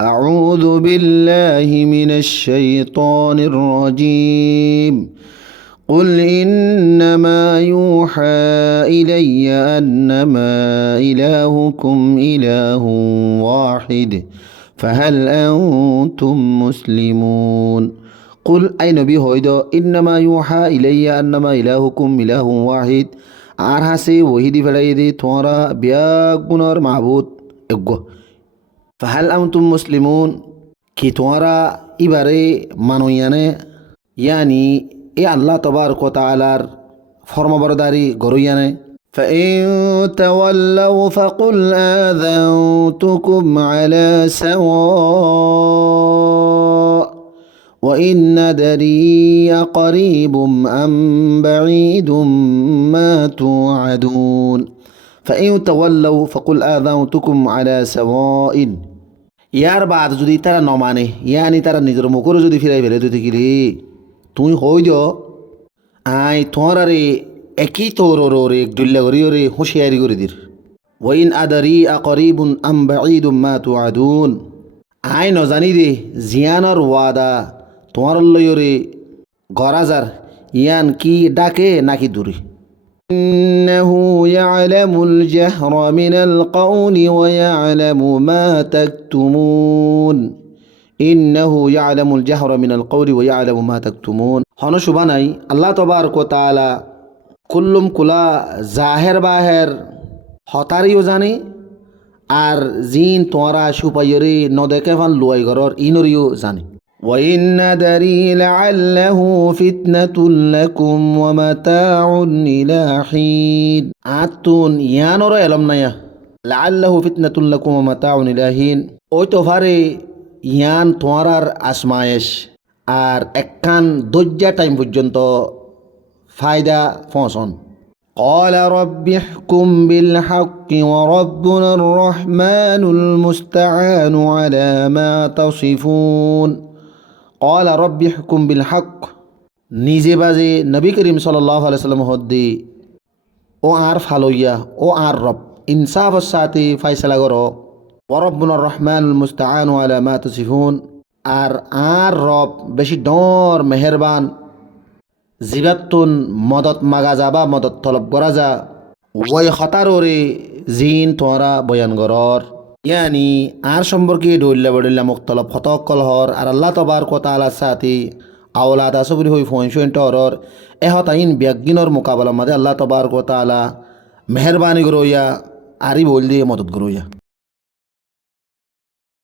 أعوذ بالله من الشيطان الرجيم قل إنما يوحى إلي أنما إلهكم إله واحد فهل أنتم مسلمون قل أي نبي هويدو إنما يوحى إلي أنما إلهكم إله واحد আর হাসে ওহিদি ফেলাই দে তোমরা ব্যাগুণর মাহবুদ এগো ফাহাল আনতুম মুসলিমুন কি তোমরা ইবারে মানইয়ানে ইয়ানি এ আল্লাহ তবারক ওয়া তাআলার ফরমাবরদারি গরইয়ানে فإن تولوا فقل آذنتكم على سواء وإن ندري أقريب أم بعيد ما توعدون فإن تولوا فقل آذنتكم على سواء ইয়ার বাদ যদি তারা নমানে ইয়ানি তারা নিজের মুখর যদি ফিরাই ফেলে তুই দেখিলি তুই হই দিও আই তোরারে একই তোর রে একদুল্লা করি রে হুঁশিয়ারি করে দির ওয়াইন আদারি আকরিবুন আম বাঈদুম মা তুআদুন আই নজানি দে জিয়ানর ওয়াদা তোমার লয়রে গরাজার ইয়ান কি ডাকে নাকি দূরে إنه يعلم الجهر من القول ويعلم ما تكتمون إنه يعلم الجهر من القول ويعلم ما تكتمون هنا شباناي الله تبارك وتعالى كلهم كلا ظاهر باهر হতারিও জানে আর জিন তোরা সুপাইরে নদেকে ফান লুয়াই ঘরর ইনরিও জানে وإن ندري لعله فتنة لكم ومتاع إلى حين আতুন ইয়ানর এলম নায়া لعله فتنة لكم ومتاع إلى حين ওই তো ফারে ইয়ান তোরার আজমায়েশ আর একখান দজ্জা টাইম পর্যন্ত ফায়দা পৌঁছন قال رب احكم بالحق وربنا الرحمن المستعان على ما تصفون قال رب احكم بالحق নিজে বাজে নবী করিম সাল্লাল্লাহু আলাইহি সাল্লাম হদ্দি ও আর ফালইয়া ও আর রব ইনসাফের সাথে ফয়সালা করো ওয়ারব্বুনার রহমানুল মুস্তাআনু আলা মা তাসিফুন আর রব বেশি ডর মেহেরবান জিবাতুন মদত মাগা যাবা মদত তলব করা যা ওই হতাররে জিন তোরা বয়ান গরর ইয়ানি আর সম্পর্কে ডইল্লা বড়িল্লা মুক্তলব হতকল হর আর আল্লাহ তবারক ওয়া তাআলার সাথে আওলাদ আসবরি হই ফয়ন টরর এহতাইন বিয়াগিনর মোকাবেলা মাদে আল্লাহ তবারক ওয়া তাআলা মেহেরবানি গরইয়া আরি বল দিয়ে মদত গরইয়া